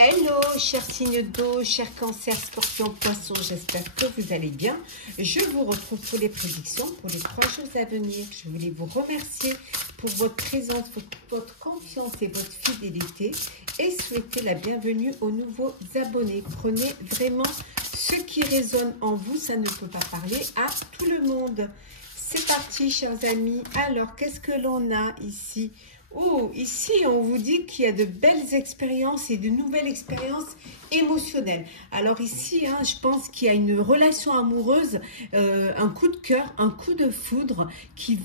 Hello, chers signes d'eau, chers cancers, scorpions, poissons, j'espère que vous allez bien. Je vous retrouve pour les prédictions pour les 3 jours à venir. Je voulais vous remercier pour votre présence, votre confiance et votre fidélité et souhaiter la bienvenue aux nouveaux abonnés. Prenez vraiment ce qui résonne en vous, ça ne peut pas parler à tout le monde. C'est parti, chers amis. Alors, qu'est-ce que l'on a ici ? Oh, ici, on vous dit qu'il y a de belles expériences et de nouvelles expériences émotionnelles. Alors ici, hein, je pense qu'il y a une relation amoureuse, un coup de cœur, un coup de foudre qui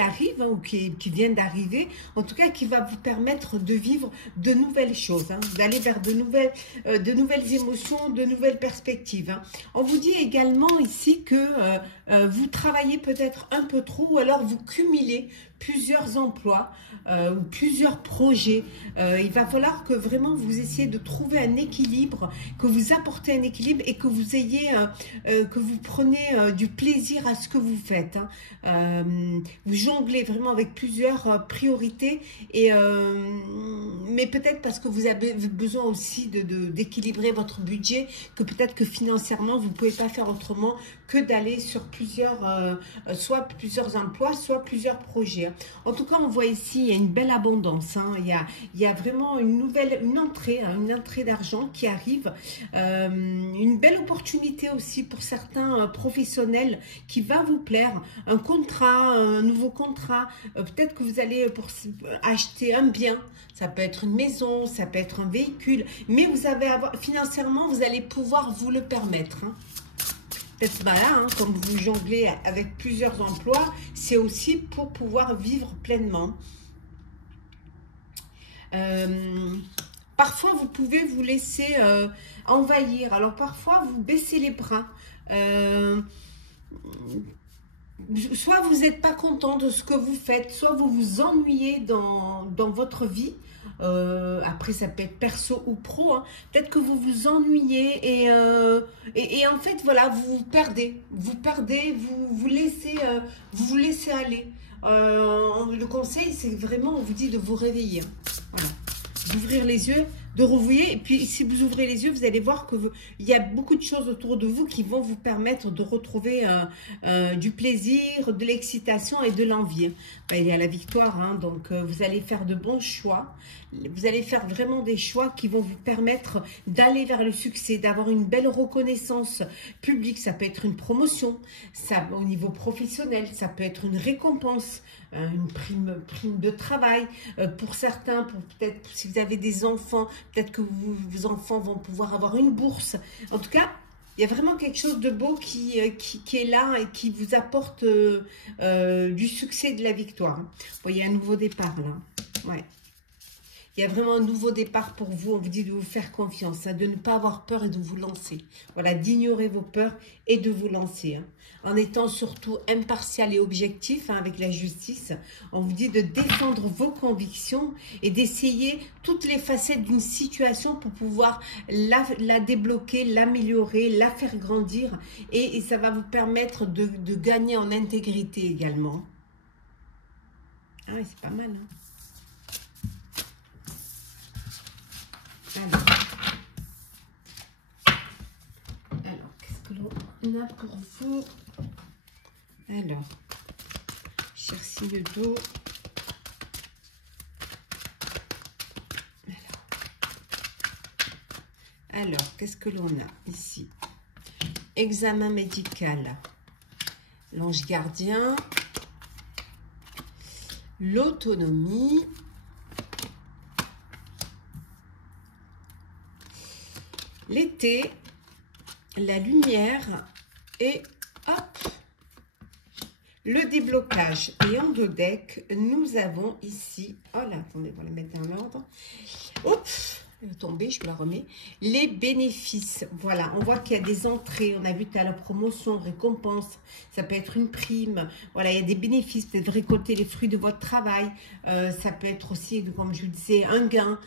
arrive hein, ou qui vient d'arriver. En tout cas, qui va vous permettre de vivre de nouvelles choses, hein, d'aller vers de nouvelles émotions, de nouvelles perspectives. Hein. On vous dit également ici que vous travaillez peut-être un peu trop ou alors vous cumulez plusieurs emplois ou plusieurs projets. Il va falloir que vraiment vous essayez de trouver un équilibre, que vous apportez un équilibre et que vous ayez, que vous prenez du plaisir à ce que vous faites. Hein. Vous jonglez vraiment avec plusieurs priorités, mais peut-être parce que vous avez besoin aussi d'équilibrer votre budget, que peut-être que financièrement vous ne pouvez pas faire autrement que d'aller sur soit plusieurs emplois, soit plusieurs projets. En tout cas, on voit ici, il y a une belle abondance. Hein. Il y a vraiment une entrée d'argent qui arrive. Une belle opportunité aussi pour certains professionnels qui va vous plaire. Un contrat, un nouveau contrat. Peut-être que vous allez acheter un bien. Ça peut être une maison, ça peut être un véhicule. Mais financièrement, vous allez pouvoir vous le permettre. Hein. Peut-être là, hein, comme vous jonglez avec plusieurs emplois, c'est aussi pour pouvoir vivre pleinement. Parfois, vous pouvez vous laisser envahir. Alors, parfois, vous baissez les bras. Soit vous n'êtes pas content de ce que vous faites, soit vous vous ennuyez dans votre vie. Après, ça peut être perso ou pro. Hein. Peut-être que vous vous ennuyez et en fait, voilà, vous vous perdez. Vous vous laissez aller. Le conseil, c'est vraiment, on vous dit de vous réveiller. Voilà. D'ouvrir les yeux, de rouvrir. Et puis, si vous ouvrez les yeux, vous allez voir que il y a beaucoup de choses autour de vous qui vont vous permettre de retrouver du plaisir, de l'excitation et de l'envie. Ben, il y a la victoire, hein, donc vous allez faire de bons choix. Vous allez faire vraiment des choix qui vont vous permettre d'aller vers le succès, d'avoir une belle reconnaissance publique. Ça peut être une promotion, ça, au niveau professionnel, ça peut être une récompense, une prime de travail. Pour certains, peut-être si vous avez des enfants, peut-être que vos enfants vont pouvoir avoir une bourse. En tout cas, il y a vraiment quelque chose de beau qui est là et qui vous apporte du succès et de la victoire. Bon, il y a un nouveau départ là. Ouais. Il y a vraiment un nouveau départ pour vous. On vous dit de vous faire confiance, hein, de ne pas avoir peur et de vous lancer. Voilà, d'ignorer vos peurs et de vous lancer. Hein. En étant surtout impartial et objectif, hein, avec la justice, on vous dit de défendre vos convictions et d'essayer toutes les facettes d'une situation pour pouvoir la débloquer, l'améliorer, la faire grandir. Et ça va vous permettre de gagner en intégrité également. Ah oui, c'est pas mal, hein. Alors, qu'est-ce que l'on a pour vous? Alors, cher signe d'eau. Alors, qu'est-ce que l'on a ici? Examen médical. L'ange gardien. L'autonomie. L'été, la lumière et hop, le déblocage. Et en deux decks, nous avons ici, oh là, attendez, on va la mettre en ordre. Oups, elle est tombée, je la remets. Les bénéfices, voilà, on voit qu'il y a des entrées, on a vu tout à l'heure promotion, récompense, ça peut être une prime, voilà, il y a des bénéfices, peut-être récolter les fruits de votre travail, ça peut être aussi, comme je vous disais, un gain,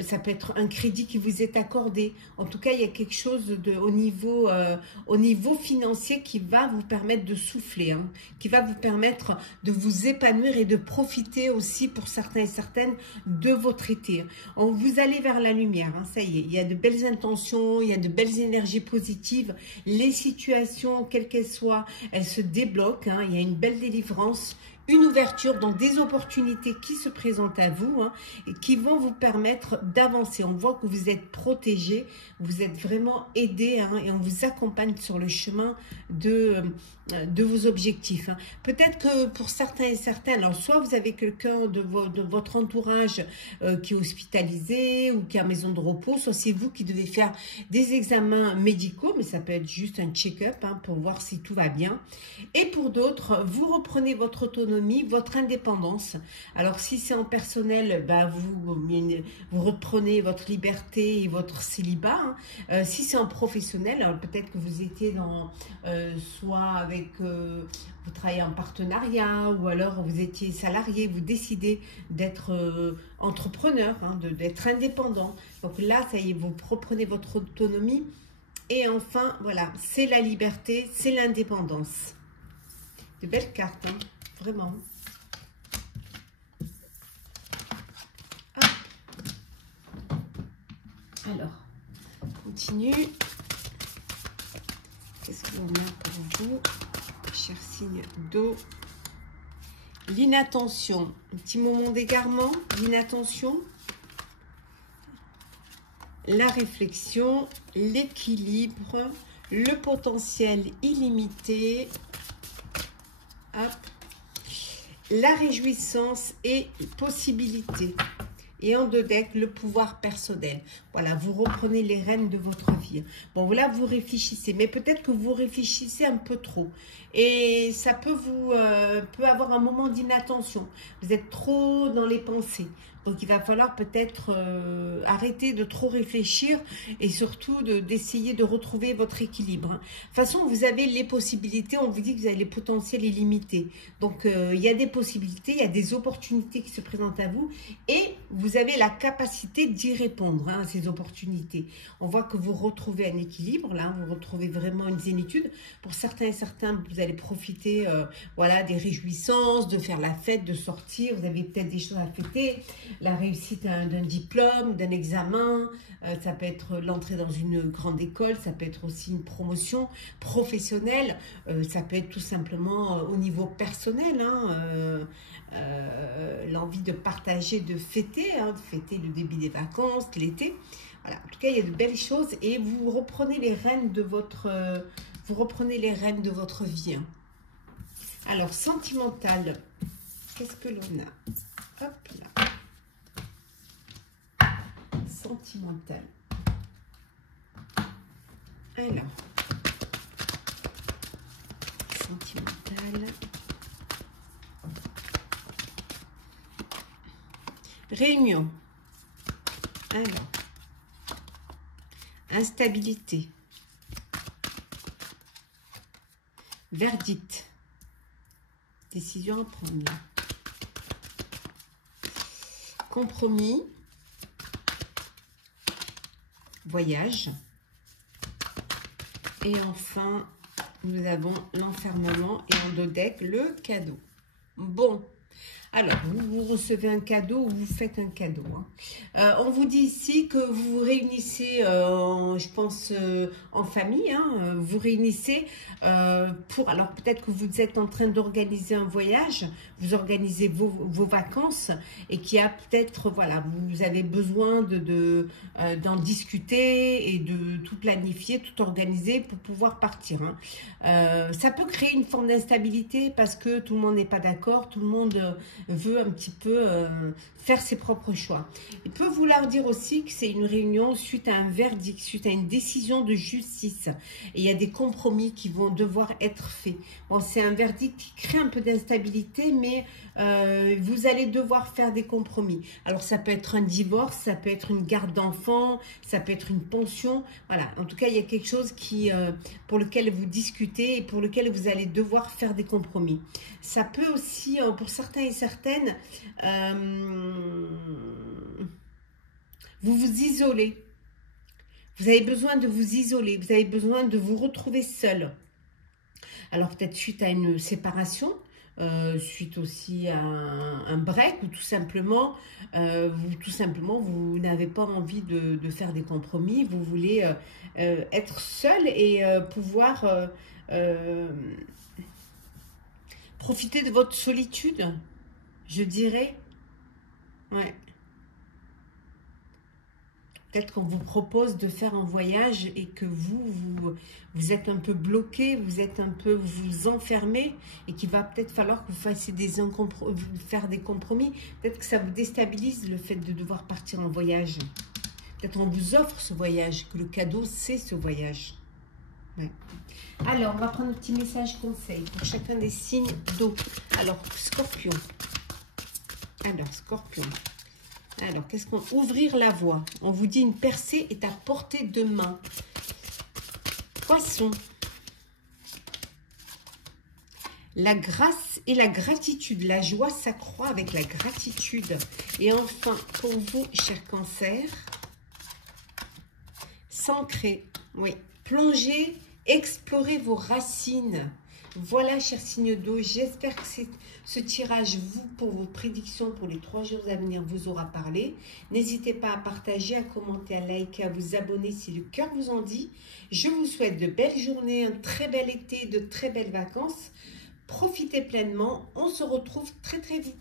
ça peut être un crédit qui vous est accordé. En tout cas, il y a quelque chose au niveau financier qui va vous permettre de souffler, hein, qui va vous permettre de vous épanouir et de profiter aussi pour certains et certaines de votre été. Vous allez vers la lumière, hein, ça y est, il y a de belles intentions, il y a de belles énergies positives. Les situations, quelles qu'elles soient, elles se débloquent, hein, il y a une belle délivrance, une ouverture, donc des opportunités qui se présentent à vous, hein, et qui vont vous permettre d'avancer. On voit que vous êtes protégé, vous êtes vraiment aidé, hein, et on vous accompagne sur le chemin de vos objectifs, hein. Peut-être que pour certains et certaines, alors soit vous avez quelqu'un de votre entourage qui est hospitalisé ou qui est en maison de repos, soit c'est vous qui devez faire des examens médicaux, mais ça peut être juste un check-up, hein, pour voir si tout va bien. Et pour d'autres, vous reprenez votre autonomie, votre indépendance. Alors si c'est en personnel, bah, vous reprenez votre liberté et votre célibat, hein. Si c'est en professionnel, alors peut-être que vous étiez dans soit avec vous travaillez en partenariat, ou alors vous étiez salarié, vous décidez d'être entrepreneur, hein, d'être indépendant. Donc là, ça y est, vous reprenez votre autonomie. Et enfin, voilà, c'est la liberté, c'est l'indépendance. De belles cartes, hein, vraiment. Ah. Alors, on continue. Qu'est-ce qu'on a pour vous, cher signe d'eau? L'inattention, un petit moment d'égarement, l'inattention, la réflexion, l'équilibre, le potentiel illimité, hop, la réjouissance et possibilité. Et en deux decks, le pouvoir personnel. Voilà, vous reprenez les rênes de votre vie. Bon, voilà, vous réfléchissez. Mais peut-être que vous réfléchissez un peu trop. Et ça peut peut avoir un moment d'inattention. Vous êtes trop dans les pensées. Donc, il va falloir peut-être arrêter de trop réfléchir et surtout d'essayer de retrouver votre équilibre, hein. De toute façon, vous avez les possibilités. On vous dit que vous avez les potentiels illimités. Donc, il y a des possibilités, il y a des opportunités qui se présentent à vous et vous avez la capacité d'y répondre, hein, à ces opportunités. On voit que vous retrouvez un équilibre, là, vous retrouvez vraiment une zénitude. Pour certains et certains, vous allez profiter voilà, des réjouissances, de faire la fête, de sortir. Vous avez peut-être des choses à fêter. La réussite d'un diplôme, d'un examen, ça peut être l'entrée dans une grande école, ça peut être aussi une promotion professionnelle, ça peut être tout simplement au niveau personnel, hein, l'envie de partager, de fêter, hein, de fêter le début des vacances, l'été. Voilà, en tout cas, il y a de belles choses et vous reprenez les rênes de votre, vie, hein. Alors, sentimental, qu'est-ce que l'on a? Hop là. Sentimental. Alors, sentimental. Réunion. Alors, instabilité. Verdict. Décision à prendre. Compromis. Voyage. Et enfin, nous avons l'enfermement et en deux decks, le cadeau. Bon. Alors, vous recevez un cadeau ou vous faites un cadeau, hein. On vous dit ici que vous vous réunissez, je pense, en famille, hein, vous réunissez alors peut-être que vous êtes en train d'organiser un voyage, vous organisez vos vacances et qu'il y a peut-être, voilà, vous avez besoin d'en discuter et de tout planifier, tout organiser pour pouvoir partir, hein. Ça peut créer une forme d'instabilité parce que tout le monde n'est pas d'accord, tout le monde veut un petit peu faire ses propres choix. Il peut vouloir dire aussi que c'est une réunion suite à un verdict, suite à une décision de justice. Et il y a des compromis qui vont devoir être faits. Bon, c'est un verdict qui crée un peu d'instabilité, mais vous allez devoir faire des compromis. Alors, ça peut être un divorce, ça peut être une garde d'enfants, ça peut être une pension. Voilà, en tout cas, il y a quelque chose pour lequel vous discutez et pour lequel vous allez devoir faire des compromis. Ça peut aussi, pour certains et certaines, Vous vous isolez. Vous avez besoin de vous isoler. Vous avez besoin de vous retrouver seul. Alors peut-être suite à une séparation, suite aussi à un break, ou tout simplement, vous n'avez pas envie de faire des compromis. Vous voulez être seul et pouvoir profiter de votre solitude, je dirais. Ouais. Peut-être qu'on vous propose de faire un voyage et que vous êtes un peu bloqué, vous êtes un peu, vous enfermez et qu'il va peut-être falloir que vous fassiez faire des compromis. Peut-être que ça vous déstabilise le fait de devoir partir en voyage. Peut-être qu'on vous offre ce voyage, que le cadeau c'est ce voyage. Ouais. Alors, on va prendre un petit message conseil pour chacun des signes d'eau. Alors, Scorpion. Alors, Scorpion. Alors, qu'est-ce qu'on... Ouvrir la voie. On vous dit une percée est à portée de main. Poisson. La grâce et la gratitude. La joie s'accroît avec la gratitude. Et enfin, pour vous, cher Cancer, s'ancrer. Oui. Plonger, explorer vos racines. Voilà, chers signes d'eau, j'espère que ce tirage, pour vos prédictions pour les 3 jours à venir, vous aura parlé. N'hésitez pas à partager, à commenter, à liker, à vous abonner si le cœur vous en dit. Je vous souhaite de belles journées, un très bel été, de très belles vacances. Profitez pleinement, on se retrouve très très vite.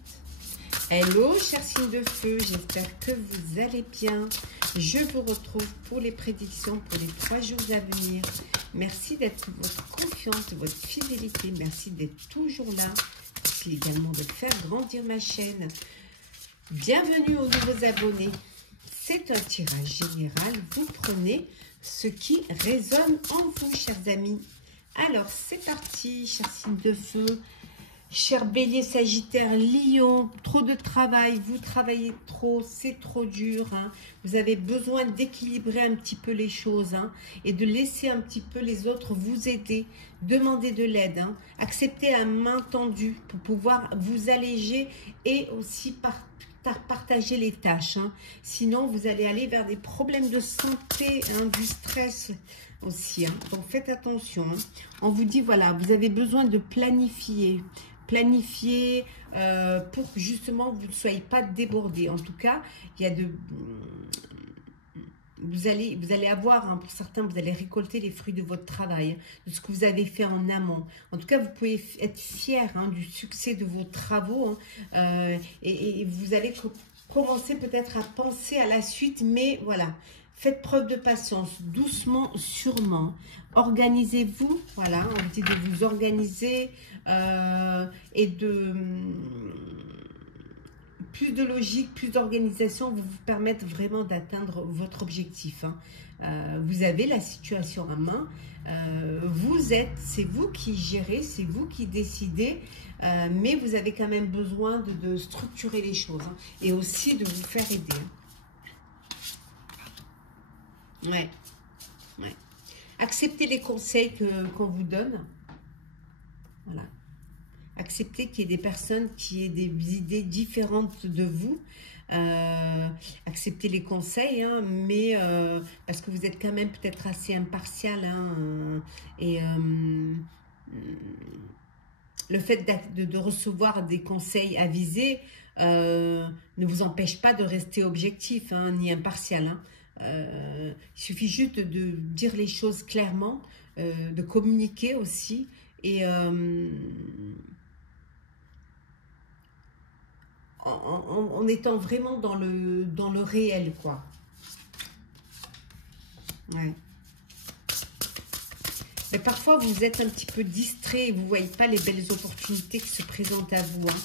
Hello, chers signes de feu, j'espère que vous allez bien. Je vous retrouve pour les prédictions pour les 3 jours à venir. Merci d'être votre confiance, votre fidélité. Merci d'être toujours là. Merci également de faire grandir ma chaîne. Bienvenue aux nouveaux abonnés. C'est un tirage général. Vous prenez ce qui résonne en vous, chers amis. Alors, c'est parti, chers signes de feu. Cher Bélier, Sagittaire, Lion, trop de travail, vous travaillez trop, c'est trop dur. Hein. Vous avez besoin d'équilibrer un petit peu les choses hein, et de laisser un petit peu les autres vous aider. Demandez de l'aide, hein. Acceptez à main tendue pour pouvoir vous alléger et aussi partager les tâches. Hein. Sinon, vous allez aller vers des problèmes de santé, hein, du stress aussi. Hein. Donc, faites attention. Hein. On vous dit, voilà, vous avez besoin de planifier pour que justement vous ne soyez pas débordé. En tout cas, il y a vous allez avoir, hein, pour certains, vous allez récolter les fruits de votre travail, de ce que vous avez fait en amont. En tout cas, vous pouvez être fier hein, du succès de vos travaux hein, et vous allez commencer peut-être à penser à la suite, mais voilà. Faites preuve de patience, doucement, sûrement. Organisez-vous, voilà, on vous dit de vous organiser et de plus de logique, plus d'organisation vous permettre vraiment d'atteindre votre objectif. Hein. Vous avez la situation en main, c'est vous qui gérez, c'est vous qui décidez, mais vous avez quand même besoin de structurer les choses hein, et aussi de vous faire aider. Ouais. Acceptez les conseils qu'on vous donne. Voilà. Acceptez qu'il y ait des personnes qui aient des idées différentes de vous. Acceptez les conseils, hein, mais parce que vous êtes quand même peut-être assez impartial. Hein, et le fait de recevoir des conseils avisés ne vous empêche pas de rester objectif hein, ni impartial. Hein. Il suffit juste de dire les choses clairement, de communiquer aussi et en étant vraiment dans le réel quoi. Ouais. Mais parfois vous êtes un petit peu distrait et vous ne voyez pas les belles opportunités qui se présentent à vous. Hein.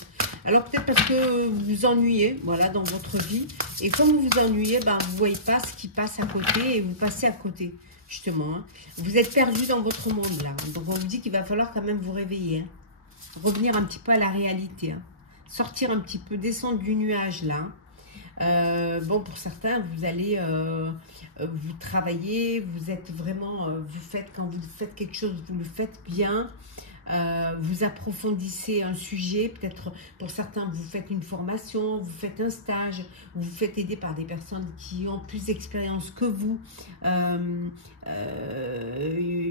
Alors peut-être parce que vous vous ennuyez, voilà, dans votre vie. Et comme vous vous ennuyez, ben, vous ne voyez pas ce qui passe à côté et vous passez à côté, justement. Hein. Vous êtes perdu dans votre monde, là. Donc on vous dit qu'il va falloir quand même vous réveiller. Hein. Revenir un petit peu à la réalité. Hein. Sortir un petit peu, descendre du nuage, là. Bon, pour certains, vous allez vous travailler, vous êtes vraiment, quand vous faites quelque chose, vous le faites bien. vous approfondissez un sujet, peut-être pour certains vous faites une formation, vous faites un stage, vous vous faites aider par des personnes qui ont plus d'expérience que vous. Il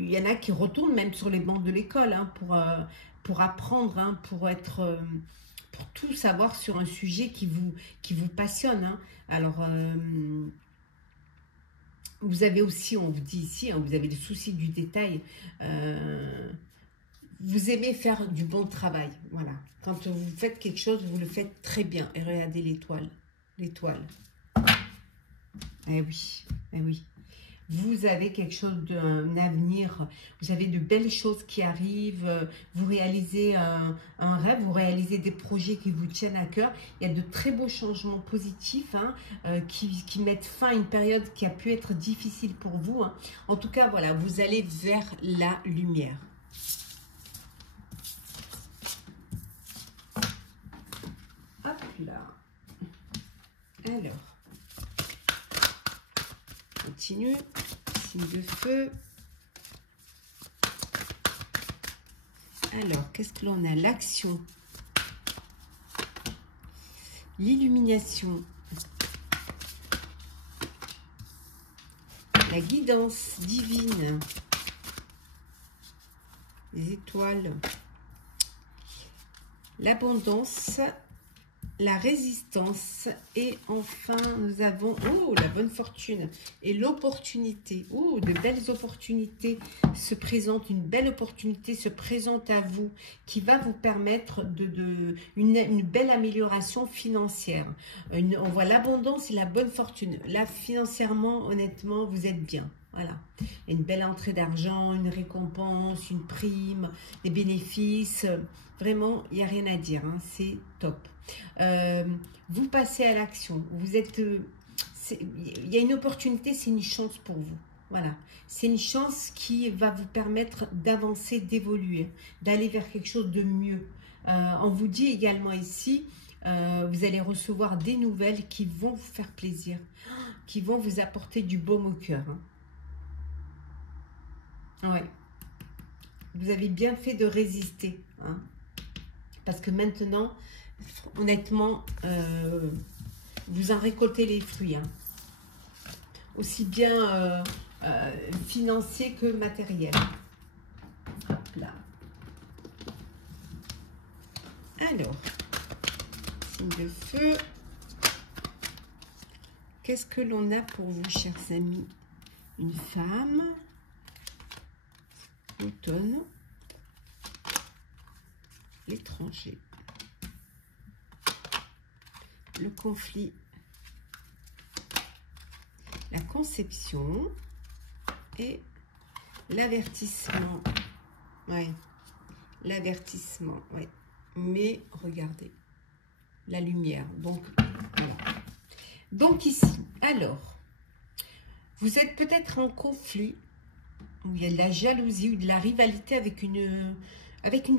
y en a qui retournent même sur les bancs de l'école hein, pour apprendre, hein, pour tout savoir sur un sujet qui vous passionne. Hein. Alors, vous avez aussi, on vous dit ici, hein, vous avez des soucis du détail. Vous aimez faire du bon travail. Voilà. Quand vous faites quelque chose, vous le faites très bien. Et regardez l'étoile. L'étoile. Eh oui, eh oui. Vous avez quelque chose d'un avenir, vous avez de belles choses qui arrivent, vous réalisez un rêve, vous réalisez des projets qui vous tiennent à cœur. Il y a de très beaux changements positifs hein, qui mettent fin à une période qui a pu être difficile pour vous. Hein. En tout cas, voilà, vous allez vers la lumière. Hop là. Alors. Continue, signe de feu. Alors, qu'est-ce que l'on a? L'action, l'illumination, la guidance divine, les étoiles, l'abondance, la résistance et enfin nous avons la bonne fortune et l'opportunité. De belles opportunités se présentent, une belle opportunité se présente à vous qui va vous permettre une belle amélioration financière. On voit l'abondance et la bonne fortune. Là financièrement, honnêtement, vous êtes bien. Voilà, une belle entrée d'argent, une récompense, une prime, des bénéfices. Vraiment, il n'y a rien à dire, hein, c'est top. Vous passez à l'action. Vous êtes, il y a une opportunité, c'est une chance pour vous. Voilà, c'est une chance qui va vous permettre d'avancer, d'évoluer, d'aller vers quelque chose de mieux. On vous dit également ici, vous allez recevoir des nouvelles qui vont vous faire plaisir, qui vont vous apporter du baume au cœur. Hein. Ouais. Vous avez bien fait de résister. Hein. Parce que maintenant, honnêtement, vous en récoltez les fruits. Hein. Aussi bien financiers que matériels. Hop là. Alors, signe de feu. Qu'est-ce que l'on a pour vous, chers amis? Une femme. Automne. L'étranger. Le conflit. La conception. Et l'avertissement. Ouais. L'avertissement. Ouais. Mais regardez. La lumière. Donc, voilà. Donc ici, alors, vous êtes peut-être en conflit. Où il y a de la jalousie ou de la rivalité avec une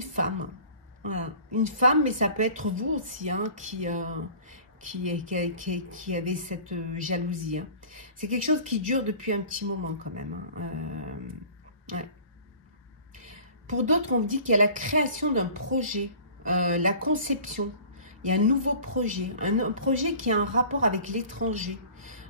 femme. Voilà. Une femme, mais ça peut être vous aussi, hein, qui avait cette jalousie. Hein. C'est quelque chose qui dure depuis un petit moment quand même. Hein. Ouais. Pour d'autres, on dit qu'il y a la création d'un projet, la conception. Il y a un nouveau projet, un projet qui a un rapport avec l'étranger.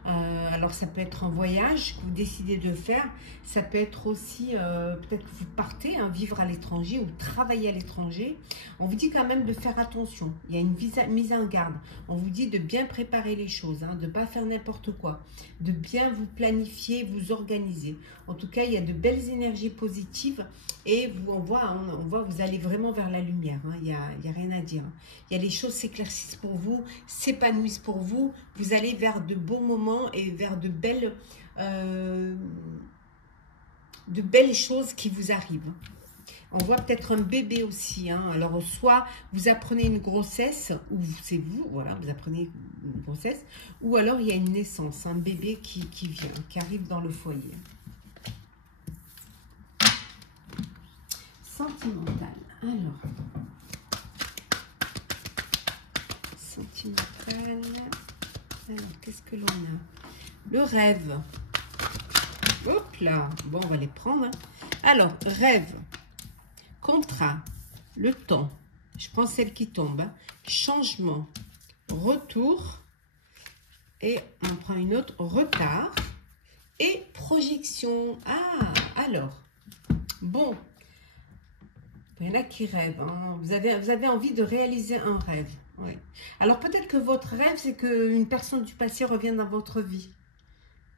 Alors ça peut être un voyage que vous décidez de faire, ça peut être aussi peut-être que vous partez vivre à l'étranger ou travailler à l'étranger. On vous dit quand même de faire attention, il y a une mise en garde, on vous dit de bien préparer les choses, hein, de ne pas faire n'importe quoi, de bien vous planifier, vous organiser. En tout cas, il y a de belles énergies positives et on voit vous allez vraiment vers la lumière, hein, il y a rien à dire. Il y a les choses s'éclaircissent pour vous, s'épanouissent pour vous, vous allez vers de beaux moments et vers de belles choses qui vous arrivent. On voit peut-être un bébé aussi. Hein. Alors, soit vous apprenez une grossesse, ou c'est vous, voilà, vous apprenez une grossesse, ou alors il y a une naissance, un bébé qui vient, qui arrive dans le foyer. Sentimental. Alors, sentimental. Alors, qu'est-ce que l'on a? Le rêve. Hop là. Bon, on va les prendre. Alors, rêve. contrat, le temps. Je prends celle qui tombe. Hein. Changement, retour. Et on prend une autre, retard. Et projection. Ah, alors. Bon. Il y en a qui rêvent. Hein. Vous avez envie de réaliser un rêve. Oui. Alors peut-être que votre rêve, c'est qu'une personne du passé revienne dans votre vie.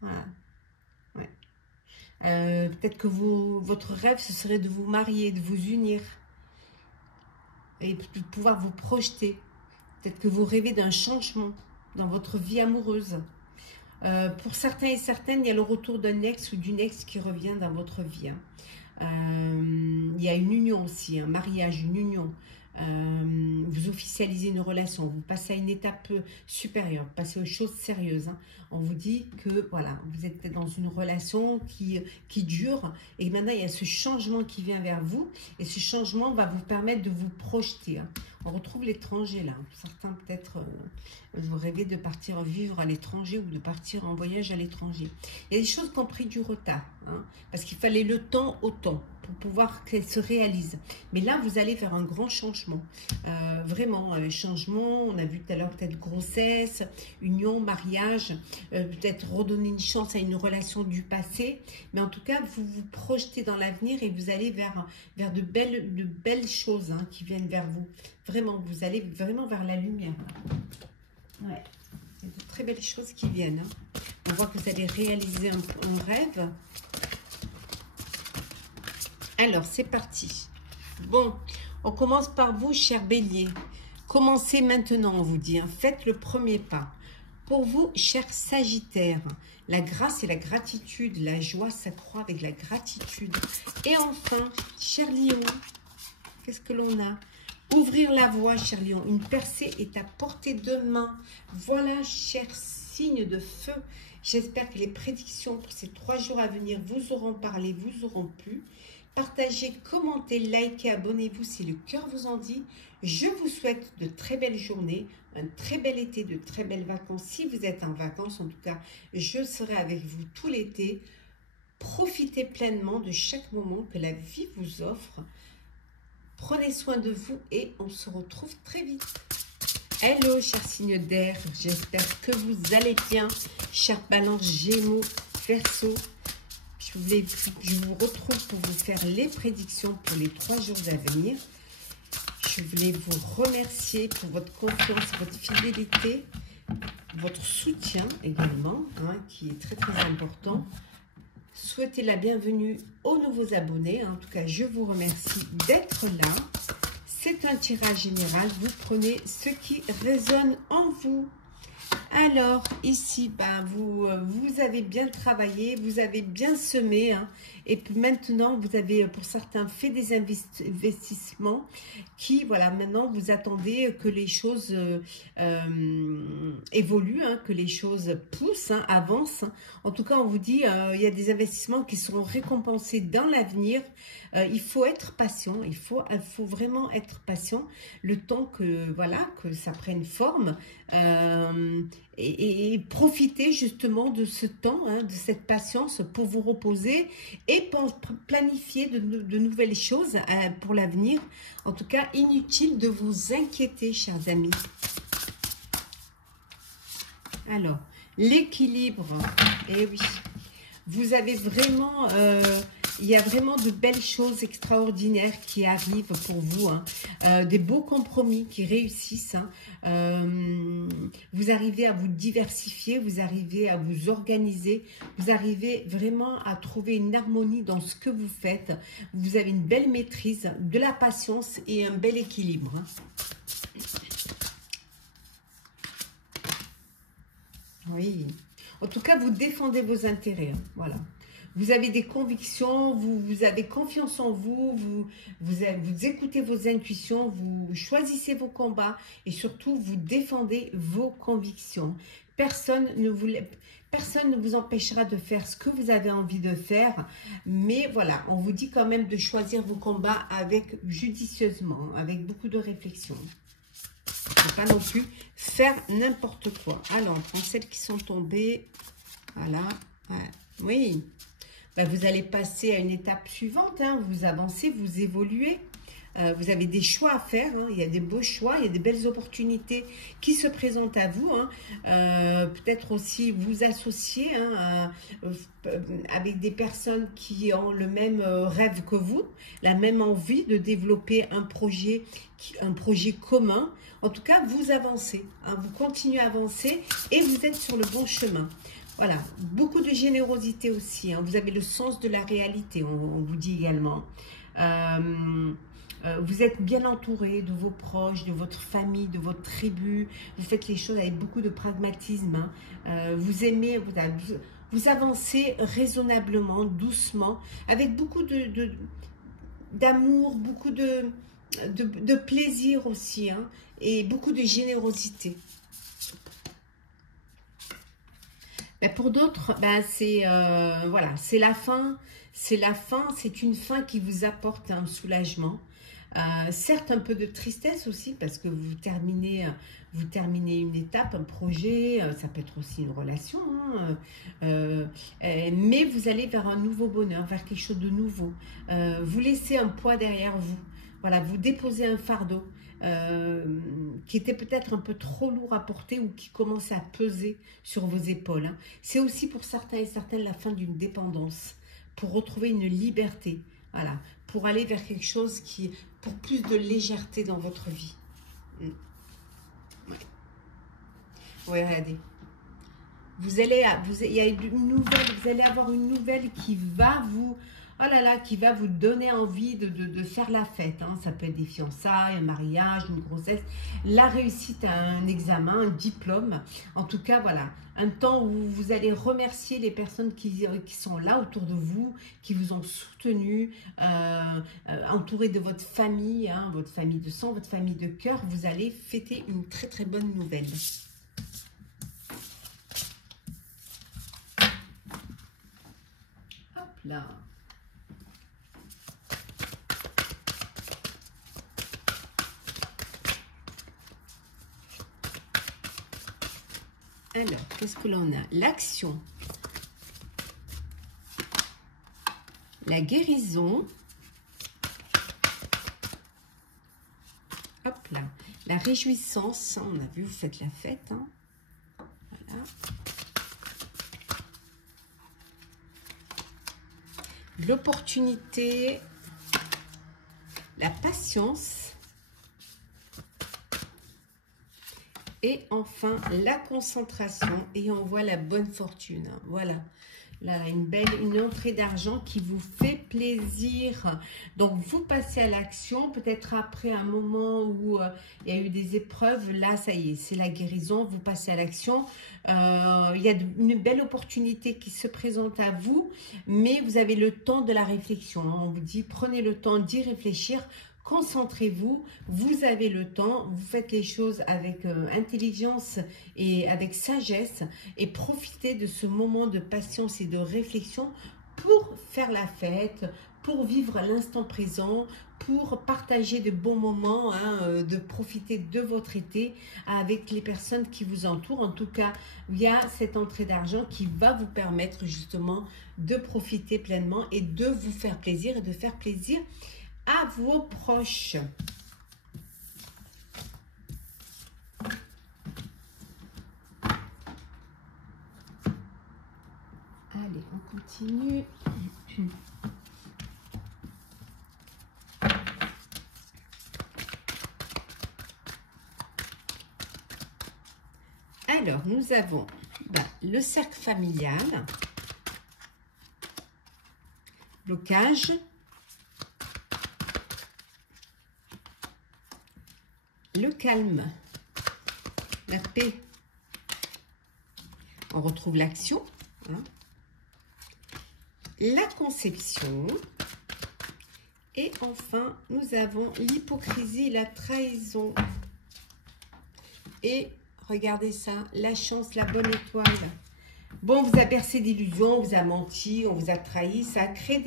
Voilà. Ouais. Peut-être que votre rêve, ce serait de vous marier, de vous unir. Et de pouvoir vous projeter. Peut-être que vous rêvez d'un changement dans votre vie amoureuse. Pour certains et certaines, il y a le retour d'un ex ou d'une ex qui revient dans votre vie. Hein. Il y a une union aussi, un mariage, une union. Vous officialisez une relation, vous passez à une étape supérieure, vous passez aux choses sérieuses. Hein. On vous dit que voilà, vous êtes dans une relation qui dure et maintenant il y a ce changement qui vient vers vous et ce changement va vous permettre de vous projeter. Hein. On retrouve l'étranger là. Certains peut-être vous rêvez de partir vivre à l'étranger ou de partir en voyage à l'étranger. Il y a des choses qui ont pris du retard hein, parce qu'il fallait le temps au temps pour pouvoir qu'elles se réalisent. Mais là, vous allez vers un grand changement. Vraiment, un changement. On a vu tout à l'heure peut-être grossesse, union, mariage, peut-être redonner une chance à une relation du passé. Mais en tout cas, vous vous projetez dans l'avenir et vous allez vers de belles choses hein, qui viennent vers vous. Vraiment, vous allez vraiment vers la lumière. Ouais. Il y a de très belles choses qui viennent. Hein. On voit que vous allez réaliser un rêve. Alors, c'est parti. Bon, on commence par vous, cher Bélier. Commencez maintenant, on vous dit. Hein. Faites le premier pas. Pour vous, cher Sagittaire, la grâce et la gratitude, la joie s'accroît avec la gratitude. Et enfin, cher Lion, qu'est-ce que l'on a? Ouvrir la voie, cher Lion. Une percée est à portée de main. Voilà, cher signe de feu. J'espère que les prédictions pour ces 3 jours à venir vous auront parlé, vous auront plu. Partagez, commentez, likez, abonnez-vous si le cœur vous en dit. Je vous souhaite de très belles journées, un très bel été, de très belles vacances. Si vous êtes en vacances, en tout cas, je serai avec vous tout l'été. Profitez pleinement de chaque moment que la vie vous offre. Prenez soin de vous et on se retrouve très vite. Hello, chers signes d'air. J'espère que vous allez bien. Chers balances, gémeaux, verseaux. Je vous retrouve pour vous faire les prédictions pour les 3 jours à venir. Je voulais vous remercier pour votre confiance, votre fidélité, votre soutien également, hein, qui est très très important. Souhaitez la bienvenue aux nouveaux abonnés. En tout cas, je vous remercie d'être là. C'est un tirage général. Vous prenez ce qui résonne en vous. Alors, ici, ben, vous avez bien travaillé, vous avez bien semé. Hein, et puis maintenant, vous avez pour certains fait des investissements qui, voilà, maintenant, vous attendez que les choses évoluent, hein, que les choses poussent, hein, avancent. En tout cas, on vous dit, il y a des investissements qui seront récompensés dans l'avenir. Il faut être patient, il faut vraiment être patient, le temps que, voilà, que ça prenne forme et profiter justement de ce temps, hein, de cette patience pour vous reposer et planifier de nouvelles choses pour l'avenir. En tout cas, inutile de vous inquiéter, chers amis. Alors, l'équilibre, eh oui, vous avez vraiment... il y a vraiment de belles choses extraordinaires qui arrivent pour vous, hein. Des beaux compromis qui réussissent. Hein. Vous arrivez à vous diversifier, vous arrivez à vous organiser, vous arrivez vraiment à trouver une harmonie dans ce que vous faites. Vous avez une belle maîtrise, de la patience et un bel équilibre. Hein. Oui. En tout cas, vous défendez vos intérêts. Hein. Voilà. Vous avez des convictions, vous avez confiance en vous, vous écoutez vos intuitions, vous choisissez vos combats et surtout, vous défendez vos convictions. Personne ne vous empêchera de faire ce que vous avez envie de faire, mais voilà, on vous dit quand même de choisir vos combats avec judicieusement, avec beaucoup de réflexion. Il ne faut pas non plus faire n'importe quoi. Alors, on prend celles qui sont tombées. Voilà, ouais. Oui. Ben, vous allez passer à une étape suivante, hein. Vous avancez, vous évoluez. Vous avez des choix à faire, hein. Il y a des beaux choix, il y a des belles opportunités qui se présentent à vous, hein. Peut-être aussi vous associer, hein, avec des personnes qui ont le même rêve que vous, la même envie de développer un projet commun. En tout cas, vous avancez, hein, vous continuez à avancer et vous êtes sur le bon chemin. Voilà, beaucoup de générosité aussi, hein. Vous avez le sens de la réalité, on vous dit également. Vous êtes bien entouré de vos proches, de votre famille, de votre tribu. Vous faites les choses avec beaucoup de pragmatisme, hein. Vous aimez, vous avancez raisonnablement, doucement, avec beaucoup d'amour, beaucoup de plaisir aussi, hein, et beaucoup de générosité. Ben pour d'autres, ben voilà, c'est la fin. C'est la fin, c'est une fin qui vous apporte un soulagement. Certes, un peu de tristesse aussi, parce que vous terminez une étape, un projet, ça peut être aussi une relation, hein, mais vous allez vers un nouveau bonheur, vers quelque chose de nouveau. Vous laissez un poids derrière vous. Voilà, vous déposez un fardeau qui était peut-être un peu trop lourd à porter ou qui commence à peser sur vos épaules, hein. C'est aussi pour certains et certaines la fin d'une dépendance, pour retrouver une liberté, voilà, pour aller vers quelque chose pour plus de légèreté dans votre vie. Ouais. Ouais, regardez. Vous allez avoir une nouvelle qui va vous, oh là là, qui va vous donner envie de faire la fête, hein. Ça peut être des fiançailles, un mariage, une grossesse, la réussite à un examen, un diplôme. En tout cas, voilà, un temps où vous allez remercier les personnes qui sont là autour de vous, qui vous ont soutenu, entouré de votre famille, hein, votre famille de sang, votre famille de cœur. Vous allez fêter une très très bonne nouvelle. Hop là. Alors, qu'est-ce que l'on a? L'action, la guérison, hop là, la réjouissance, on a vu, vous faites la fête, hein. Voilà. L'opportunité, la patience, et enfin la concentration, et on voit la bonne fortune, hein. Voilà, là une entrée d'argent qui vous fait plaisir. Donc vous passez à l'action, peut-être après un moment où il y a eu des épreuves. Là ça y est, c'est la guérison, vous passez à l'action. Il y a une belle opportunité qui se présente à vous, mais vous avez le temps de la réflexion, hein. On vous dit, prenez le temps d'y réfléchir. Concentrez-vous, vous avez le temps, vous faites les choses avec intelligence et avec sagesse, et profitez de ce moment de patience et de réflexion pour faire la fête, pour vivre l'instant présent, pour partager de bons moments, hein, de profiter de votre été avec les personnes qui vous entourent. En tout cas, il y a cette entrée d'argent qui va vous permettre justement de profiter pleinement et de vous faire plaisir et de faire plaisir à vos proches. Allez, on continue. Alors, nous avons le cercle familial, blocage, le calme, la paix, on retrouve l'action, hein, la conception, et enfin nous avons l'hypocrisie, la trahison, et regardez ça, la chance, la bonne étoile. Bon, on vous a bercé d'illusions, on vous a menti, on vous a trahi, ça a créé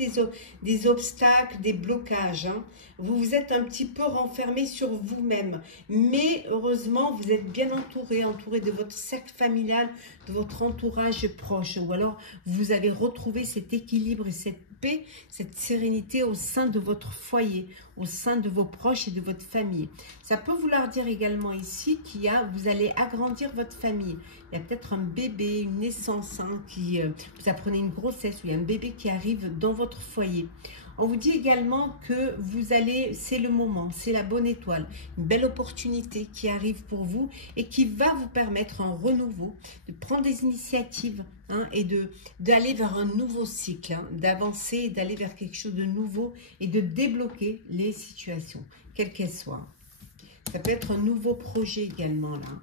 des obstacles, des blocages, hein. Vous vous êtes un petit peu renfermé sur vous-même, mais heureusement, vous êtes bien entouré de votre cercle familial, de votre entourage proche, ou alors vous avez retrouvé cet équilibre et cette paix, cette sérénité au sein de votre foyer, au sein de vos proches et de votre famille. Ça peut vouloir dire également ici vous allez agrandir votre famille. Il y a peut-être un bébé, une naissance, hein, vous apprenez une grossesse, ou il y a un bébé qui arrive dans votre foyer. On vous dit également que c'est le moment, c'est la bonne étoile, une belle opportunité qui arrive pour vous et qui va vous permettre un renouveau, de prendre des initiatives, hein, et d'aller vers un nouveau cycle, hein, d'avancer, d'aller vers quelque chose de nouveau et de débloquer les situations, quelles qu'elles soient. Ça peut être un nouveau projet également là.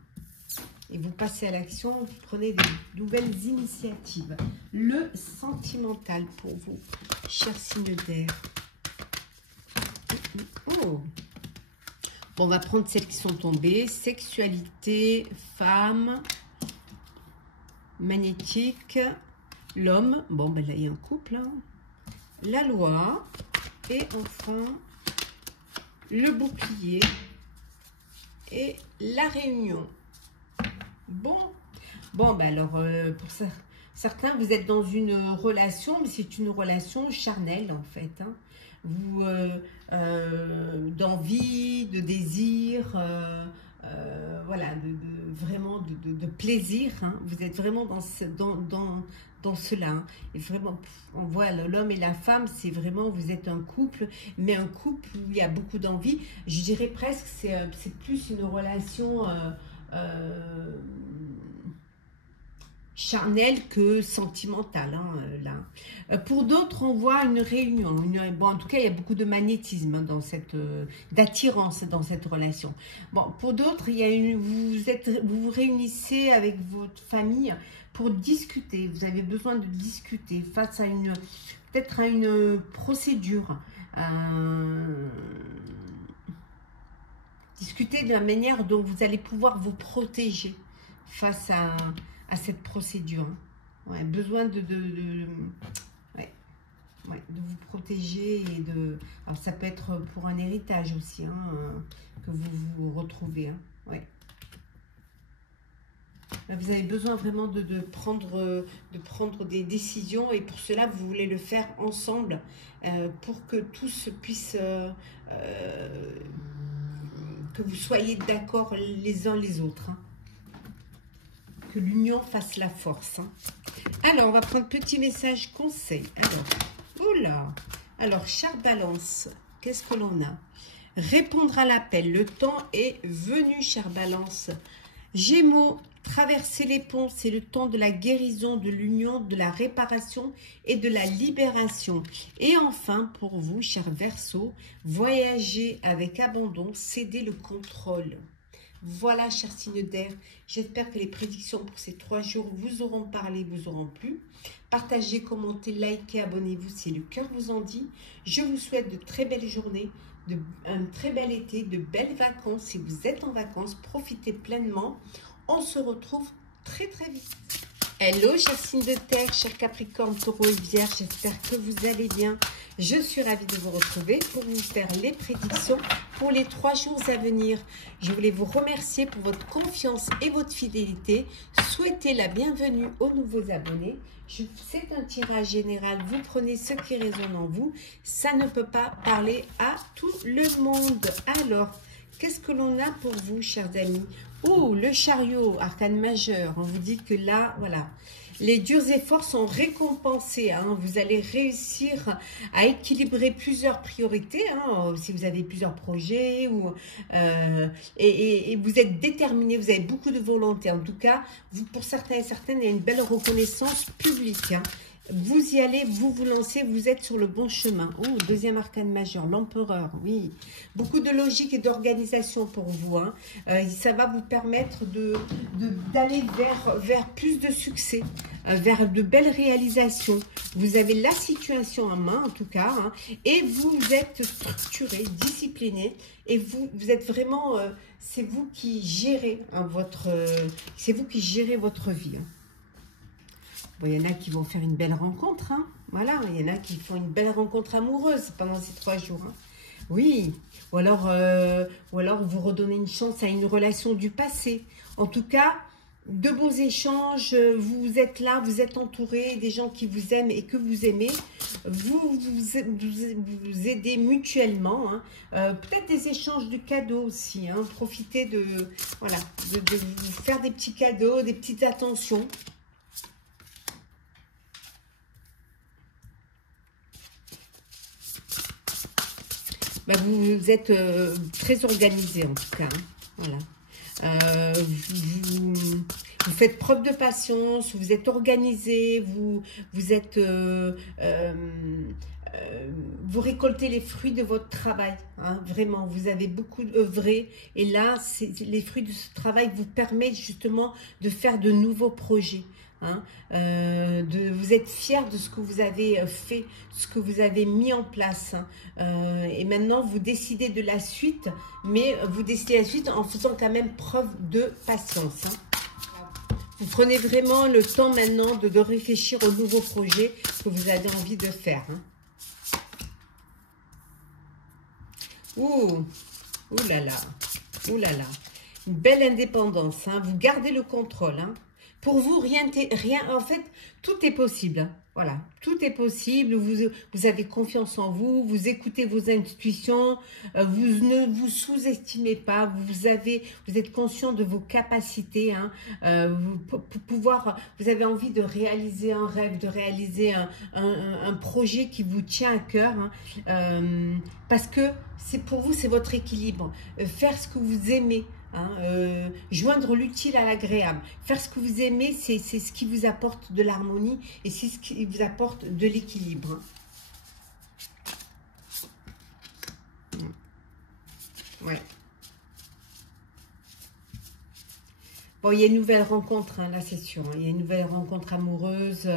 Et vous passez à l'action, vous prenez de nouvelles initiatives. Le sentimental pour vous, chers signes d'air. Oh. Bon, on va prendre celles qui sont tombées. Sexualité, femme, magnétique, l'homme. Bon, ben là, il y a un couple. Hein. La loi. Et enfin, le bouclier et la réunion. Bon, ben alors, pour certains, vous êtes dans une relation, mais c'est une relation charnelle, en fait. Hein. Vous, d'envie, de désir, voilà, vraiment de plaisir. Hein. Vous êtes vraiment dans cela. Hein. Et vraiment, on voit l'homme et la femme, c'est vraiment, vous êtes un couple, mais un couple où il y a beaucoup d'envie. Je dirais presque, c'est plus une relation... charnel que sentimental, hein, là. Pour d'autres, on voit une réunion. Bon, en tout cas, il y a beaucoup de magnétisme, hein, d'attirance dans cette relation. Bon, pour d'autres, vous vous réunissez avec votre famille pour discuter. Vous avez besoin de discuter face à peut-être à une procédure. Discuter de la manière dont vous allez pouvoir vous protéger face à cette procédure. Ouais, besoin de vous protéger et alors ça peut être pour un héritage aussi, hein, que vous vous retrouvez. Hein, ouais. Vous avez besoin vraiment de prendre des décisions et pour cela, vous voulez le faire ensemble pour que tous puissent... que vous soyez d'accord les uns les autres. Hein. Que l'union fasse la force. Hein. Alors, on va prendre petit message conseil. Alors, oula. Alors, chère Balance, qu'est-ce que l'on a? Répondre à l'appel. Le temps est venu, chère Balance. Gémeaux, traverser les ponts, c'est le temps de la guérison, de l'union, de la réparation et de la libération. Et enfin, pour vous, chers Verseaux, voyager avec abandon, céder le contrôle. Voilà, chers signes d'air, j'espère que les prédictions pour ces 3 jours vous auront parlé, vous auront plu. Partagez, commentez, likez, abonnez-vous si le cœur vous en dit. Je vous souhaite de très belles journées, un très bel été, de belles vacances. Si vous êtes en vacances, profitez pleinement. On se retrouve très très vite. Hello, chers signes de terre, chers Capricorne, Taureau et Vierge, j'espère que vous allez bien. Je suis ravie de vous retrouver pour vous faire les prédictions pour les 3 jours à venir. Je voulais vous remercier pour votre confiance et votre fidélité. Souhaitez la bienvenue aux nouveaux abonnés. C'est un tirage général, vous prenez ce qui résonne en vous. Ça ne peut pas parler à tout le monde. Alors, qu'est-ce que l'on a pour vous, chers amis? Oh, le chariot, arcane majeur. On vous dit que là, voilà, les durs efforts sont récompensés. Hein. Vous allez réussir à équilibrer plusieurs priorités. Hein, si vous avez plusieurs projets et vous êtes déterminé, vous avez beaucoup de volonté. En tout cas, pour certains et certaines, il y a une belle reconnaissance publique. Hein. Vous y allez, vous vous lancez, vous êtes sur le bon chemin. Oh, deuxième arcane majeur, l'empereur, oui. Beaucoup de logique et d'organisation pour vous. Hein. Ça va vous permettre d'aller vers plus de succès, vers de belles réalisations. Vous avez la situation en main, en tout cas, hein, et vous êtes structuré, discipliné, et vous êtes vraiment, c'est vous qui gérez hein, votre vie. Hein. Bon, il y en a qui vont faire une belle rencontre, hein. Voilà, il y en a qui font une belle rencontre amoureuse pendant ces 3 jours. Hein. Oui, ou alors vous redonnez une chance à une relation du passé. En tout cas, de beaux échanges, vous êtes là, vous êtes entouré des gens qui vous aiment et que vous aimez, vous aidez mutuellement, hein. Peut-être des échanges de cadeaux aussi, hein. Profitez de, voilà, de vous faire des petits cadeaux, des petites attentions. Bah, vous êtes très organisé en tout cas, hein. Voilà. Vous faites preuve de patience, vous êtes organisé, vous êtes, vous récoltez les fruits de votre travail, hein, vraiment, vous avez beaucoup œuvré et là, les fruits de ce travail vous permettent justement de faire de nouveaux projets. Hein, vous êtes fiers de ce que vous avez fait, ce que vous avez mis en place, hein, et maintenant vous décidez de la suite, mais vous décidez la suite en faisant quand même preuve de patience, hein. Vous prenez vraiment le temps maintenant de réfléchir aux nouveaux projets que vous avez envie de faire, hein. Ouh, ouh là là, ouh là là, une belle indépendance, hein. Vous gardez le contrôle, hein. Pour vous, rien, en fait, tout est possible, hein. Voilà, tout est possible. Vous avez confiance en vous, vous écoutez vos intuitions, vous ne vous sous-estimez pas, vous êtes conscient de vos capacités, hein, vous avez envie de réaliser un rêve, de réaliser un projet qui vous tient à cœur, hein, parce que pour vous, c'est votre équilibre. Faire ce que vous aimez. Hein, joindre l'utile à l'agréable. Faire ce que vous aimez, c'est ce qui vous apporte de l'harmonie et c'est ce qui vous apporte de l'équilibre. Ouais. Bon, il y a une nouvelle rencontre, hein, là c'est sûr. Hein. Il y a une nouvelle rencontre amoureuse,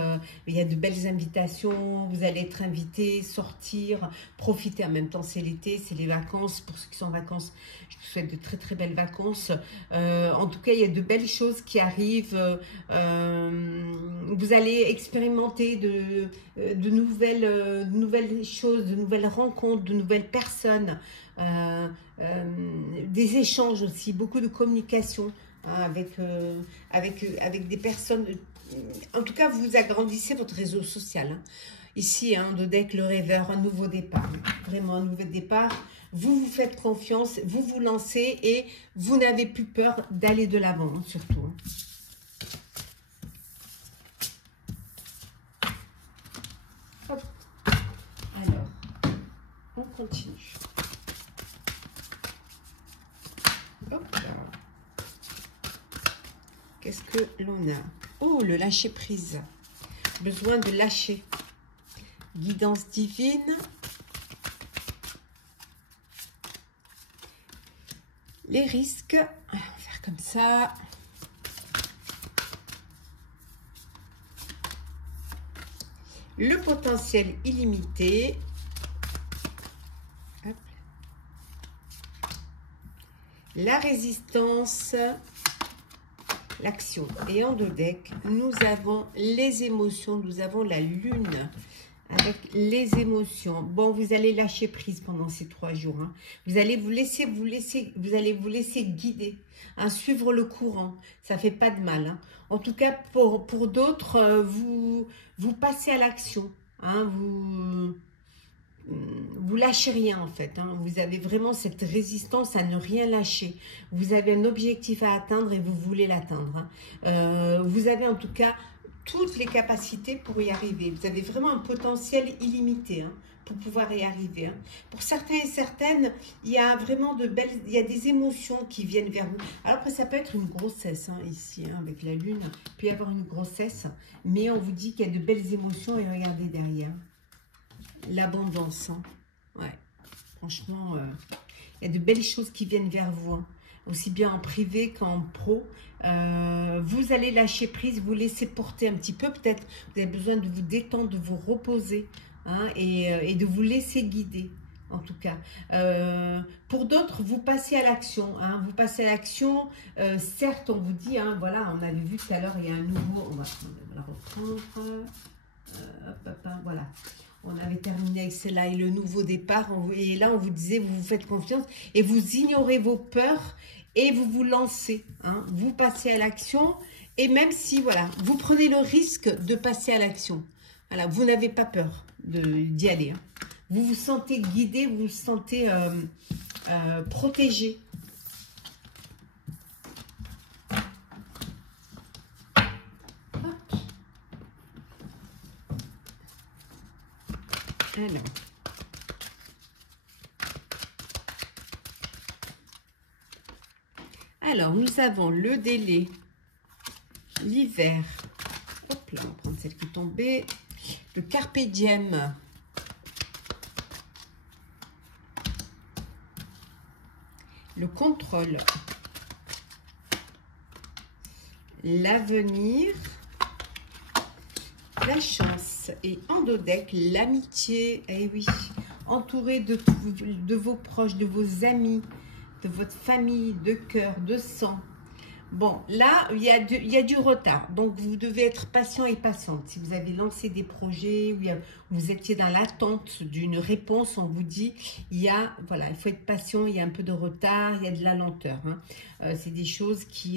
il y a de belles invitations, vous allez être invité, sortir, profiter. En même temps, c'est l'été, c'est les vacances. Pour ceux qui sont en vacances, je vous souhaite de très très belles vacances. En tout cas, il y a de belles choses qui arrivent. Vous allez expérimenter de nouvelles choses, de nouvelles rencontres, de nouvelles personnes, des échanges aussi, beaucoup de communication. Hein, avec des personnes, en tout cas vous agrandissez votre réseau social, hein. Ici, hein, Dodec le rêveur, un nouveau départ, hein. Vraiment un nouveau départ, vous vous faites confiance, vous vous lancez et vous n'avez plus peur d'aller de l'avant, hein, surtout, hein. Hop. Alors, on continue. Hop là. Qu'est-ce que l'on a? Oh, le lâcher prise. Besoin de lâcher. Guidance divine. Les risques. On va faire comme ça. Le potentiel illimité. Hop. La résistance. L'action. Et en Dodec, nous avons les émotions, nous avons la lune avec les émotions. Bon, vous allez lâcher prise pendant ces 3 jours, hein. Vous allez vous laisser guider, hein, suivre le courant. Ça fait pas de mal, hein. En tout cas, pour d'autres, vous passez à l'action, hein, vous lâchez rien en fait, hein. Vous avez vraiment cette résistance à ne rien lâcher. Vous avez un objectif à atteindre et vous voulez l'atteindre, hein. Vous avez en tout cas toutes les capacités pour y arriver. Vous avez vraiment un potentiel illimité, hein, pour pouvoir y arriver, hein. Pour certains et certaines, il y a vraiment il y a des émotions qui viennent vers vous. Alors après, ça peut être une grossesse, hein, ici, hein, avec la lune. Il peut y avoir une grossesse, mais on vous dit qu'il y a de belles émotions et regardez derrière. L'abondance, hein. Ouais, franchement, il y a de belles choses qui viennent vers vous, hein. Aussi bien en privé qu'en pro. Vous allez lâcher prise, vous laisser porter un petit peu, peut-être vous avez besoin de vous détendre, de vous reposer, hein, et de vous laisser guider, en tout cas. Pour d'autres, vous passez à l'action, hein, vous passez à l'action. Certes, on vous dit, hein, voilà, on avait vu tout à l'heure, il y a un nouveau, on va la reprendre, voilà. On avait terminé avec celle-là et le nouveau départ. Et là, on vous disait, vous vous faites confiance et vous ignorez vos peurs et vous vous lancez, hein. Vous passez à l'action Et même si, voilà, vous prenez le risque de passer à l'action. Voilà, vous n'avez pas peur d'y aller. Hein. Vous vous sentez guidé, vous vous sentez protégé. Alors, nous avons le délai, l'hiver. Hop là, on va prendre celle qui est tombée. Le carpe diem. Le contrôle. L'avenir. La chance. Et en dos deck, l'amitié. Eh oui, entouré de vos proches, de vos amis, de votre famille, de cœur, de sang. Bon, là, il y a du retard. Donc, vous devez être patient et patiente. Si vous avez lancé des projets, vous étiez dans l'attente d'une réponse, on vous dit, voilà, il faut être patient, il y a un peu de retard, il y a de la lenteur. Hein. C'est des choses il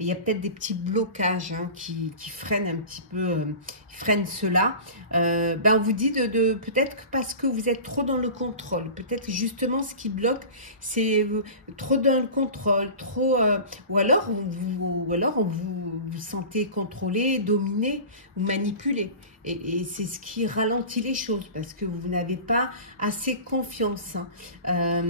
y a peut-être des petits blocages hein, qui freinent un petit peu, freinent cela. On vous dit peut-être que parce que vous êtes trop dans le contrôle. Peut-être justement ce qui bloque, c'est trop dans le contrôle, ou alors vous vous sentez contrôlé, dominé ou manipulé. Et c'est ce qui ralentit les choses parce que vous n'avez pas assez confiance. Hein.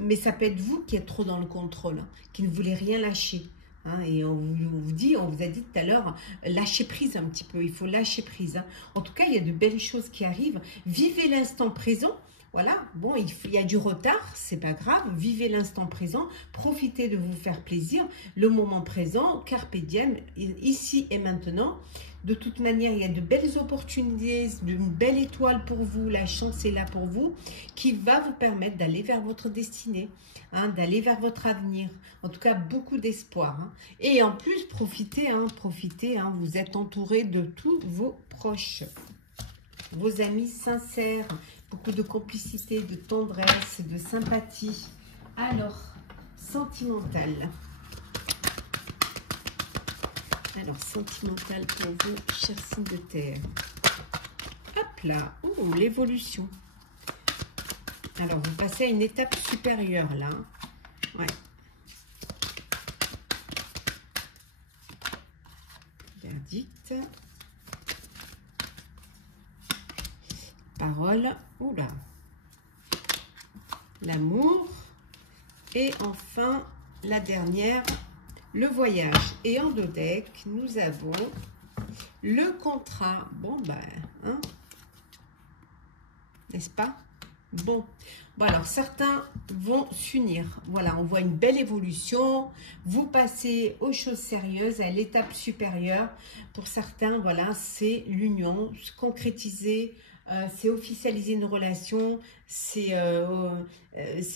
Mais ça peut être vous qui êtes trop dans le contrôle, hein, qui ne voulez rien lâcher. Hein, et on vous a dit tout à l'heure, lâcher prise un petit peu. Il faut lâcher prise. Hein. En tout cas, il y a de belles choses qui arrivent. Vivez l'instant présent. Voilà, bon, il y a du retard, c'est pas grave, vivez l'instant présent, profitez de vous faire plaisir, le moment présent, carpe diem, ici et maintenant. De toute manière, il y a de belles opportunités, une belle étoile pour vous, la chance est là pour vous, qui va vous permettre d'aller vers votre destinée, hein, d'aller vers votre avenir. En tout cas, beaucoup d'espoir. Hein. Et en plus, profitez, hein, vous êtes entouré de tous vos proches, vos amis sincères, beaucoup de complicité, de tendresse, de sympathie. Alors, sentimental. Alors, sentimental pour vous, chers signes de terre. Hop là, oh, l'évolution. Alors, vous passez à une étape supérieure, là. Ouais. Verdict. Parole. Oula. L'amour. Et enfin, la dernière, le voyage. Et en dos deck, nous avons le contrat. Bon, ben, hein, n'est-ce pas? Bon, alors certains vont s'unir. Voilà, on voit une belle évolution. Vous passez aux choses sérieuses, à l'étape supérieure. Pour certains, voilà, c'est l'union, se concrétiser. C'est officialiser une relation, c'est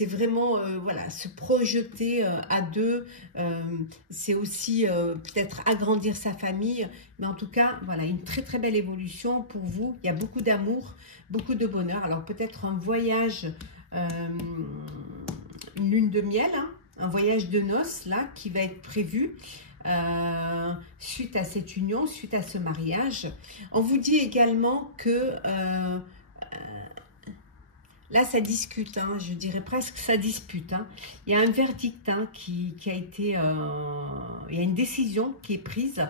vraiment voilà, se projeter à deux, c'est aussi peut-être agrandir sa famille, mais en tout cas, voilà, une très très belle évolution pour vous. Il y a beaucoup d'amour, beaucoup de bonheur. Alors peut-être un voyage, une lune de miel, hein, un voyage de noces là qui va être prévu. Suite à cette union, suite à ce mariage. On vous dit également que là, ça discute, hein, je dirais presque ça dispute. Hein. Il y a un verdict hein, qui a été... il y a une décision qui est prise,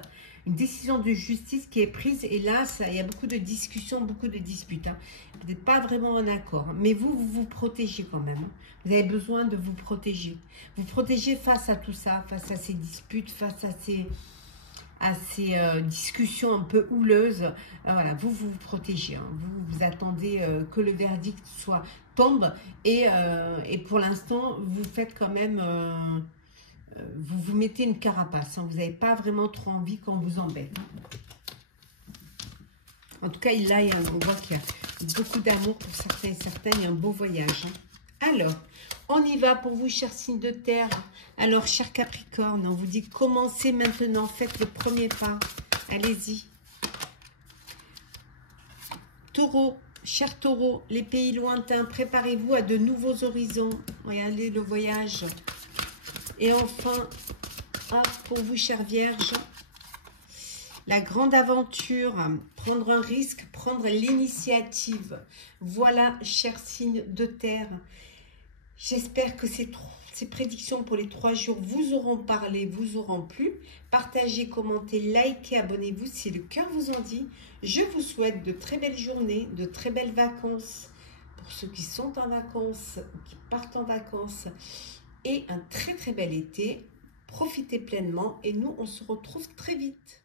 une décision de justice qui est prise. Et là, il y a beaucoup de discussions, beaucoup de disputes. Hein. Vous n'êtes pas vraiment en accord. Mais vous vous protégez quand même. Hein. Vous avez besoin de vous protéger. Vous protégez face à tout ça, face à ces disputes, face à ces discussions un peu houleuses. Voilà, vous vous protégez. Hein. Vous attendez que le verdict tombe. Et pour l'instant, vous faites quand même... vous vous mettez une carapace. Hein. Vous n'avez pas vraiment trop envie qu'on vous embête. En tout cas, là, on voit qu'il y a beaucoup d'amour pour certains et certaines. Il y a un beau voyage. Hein. Alors, on y va pour vous, chers signes de terre. Alors, cher Capricorne, on vous dit commencez maintenant. Faites le premier pas. Allez-y. Taureau, cher Taureau, les pays lointains, préparez-vous à de nouveaux horizons. Regardez le voyage. Et enfin, hop, pour vous, chère Vierge, La grande aventure, prendre un risque, prendre l'initiative. Voilà, chers signes de terre. J'espère que ces prédictions pour les 3 jours vous auront parlé, vous auront plu. Partagez, commentez, likez, abonnez-vous si le cœur vous en dit. Je vous souhaite de très belles journées, de très belles vacances pour ceux qui sont en vacances ou qui partent en vacances. Et un très très bel été. Profitez pleinement et nous on se retrouve très vite.